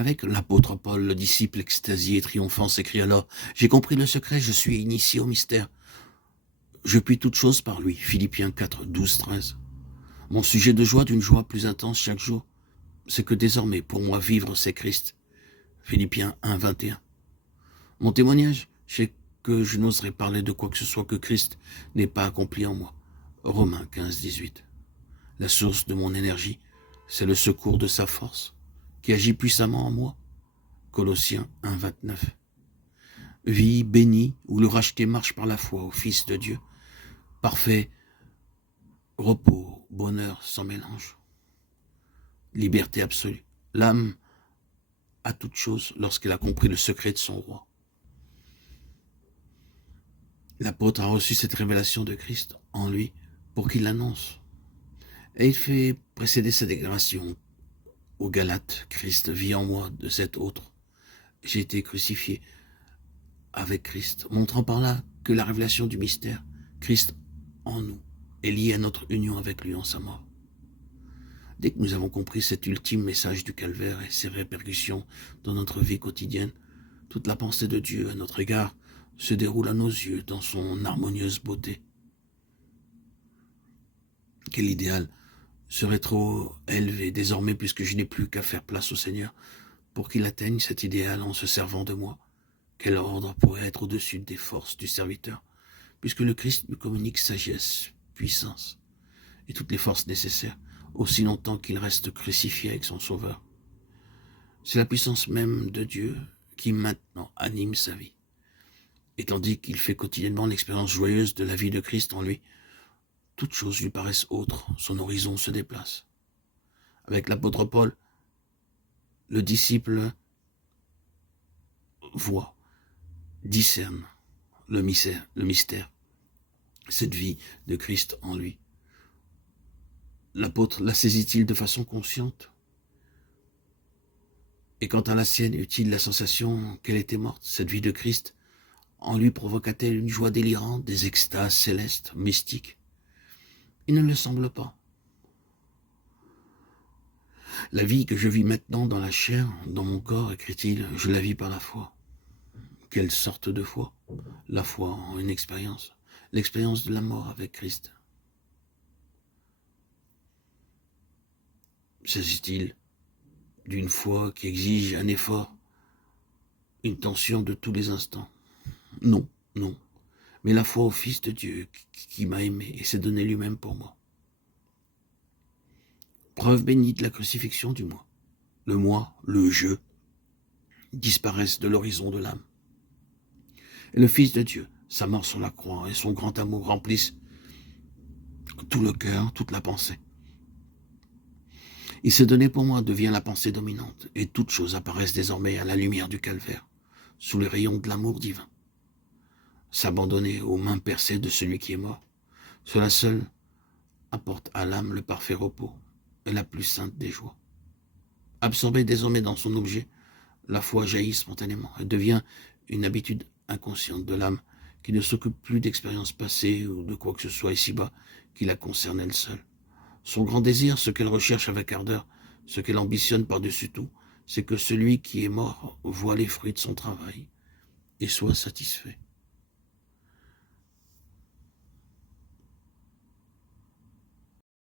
Avec l'apôtre Paul, le disciple extasié et triomphant s'écrie alors « J'ai compris le secret, je suis initié au mystère. Je puis toutes choses par lui. » Philippiens 4, 12, 13. Mon sujet de joie, d'une joie plus intense chaque jour, c'est que désormais, pour moi, vivre, c'est Christ. Philippiens 1, 21. Mon témoignage, c'est que je n'oserais parler de quoi que ce soit que Christ n'ait pas accompli en moi. Romains 15, 18. La source de mon énergie, c'est le secours de sa force, qui agit puissamment en moi. Colossiens 1, 29. Vie bénie, où le racheté marche par la foi au Fils de Dieu. Parfait repos, bonheur sans mélange. Liberté absolue. L'âme a toute chose lorsqu'elle a compris le secret de son roi. L'apôtre a reçu cette révélation de Christ en lui pour qu'il l'annonce. Et il fait précéder sa déclaration aux Galates. Christ vit en moi, de cet autre. J'ai été crucifié avec Christ, montrant par là que la révélation du mystère, Christ en nous, est liée à notre union avec lui en sa mort. Dès que nous avons compris cet ultime message du calvaire et ses répercussions dans notre vie quotidienne, toute la pensée de Dieu à notre égard se déroule à nos yeux dans son harmonieuse beauté. Quel idéal serait trop élevé désormais puisque je n'ai plus qu'à faire place au Seigneur pour qu'il atteigne cet idéal en se servant de moi. Quel ordre pourrait être au-dessus des forces du serviteur, puisque le Christ lui communique sagesse, puissance et toutes les forces nécessaires, aussi longtemps qu'il reste crucifié avec son Sauveur. C'est la puissance même de Dieu qui maintenant anime sa vie. Et tandis qu'il fait quotidiennement l'expérience joyeuse de la vie de Christ en lui, toutes choses lui paraissent autres, son horizon se déplace. Avec l'apôtre Paul, le disciple voit, discerne le mystère, cette vie de Christ en lui. L'apôtre la saisit-il de façon consciente? Et quant à la sienne, eut-il la sensation qu'elle était morte? Cette vie de Christ en lui provoqua-t-elle une joie délirante, des extases célestes, mystiques? Il ne le semble pas. La vie que je vis maintenant dans la chair, dans mon corps, écrit-il, je la vis par la foi. Quelle sorte de foi? La foi en une expérience, l'expérience de la mort avec Christ. S'agit-il d'une foi qui exige un effort, une tension de tous les instants? Non, non, mais la foi au Fils de Dieu qui m'a aimé et s'est donné lui-même pour moi. Preuve bénie de la crucifixion du moi. Le moi, le je, disparaissent de l'horizon de l'âme. Et le Fils de Dieu, sa mort sur la croix et son grand amour remplissent tout le cœur, toute la pensée. Il s'est donné pour moi devient la pensée dominante, et toutes choses apparaissent désormais à la lumière du calvaire, sous les rayons de l'amour divin. S'abandonner aux mains percées de celui qui est mort, cela seul apporte à l'âme le parfait repos et la plus sainte des joies. Absorbée désormais dans son objet, la foi jaillit spontanément et devient une habitude inconsciente de l'âme qui ne s'occupe plus d'expériences passées ou de quoi que ce soit ici-bas qui la concerne elle seule. Son grand désir, ce qu'elle recherche avec ardeur, ce qu'elle ambitionne par-dessus tout, c'est que celui qui est mort voie les fruits de son travail et soit satisfait.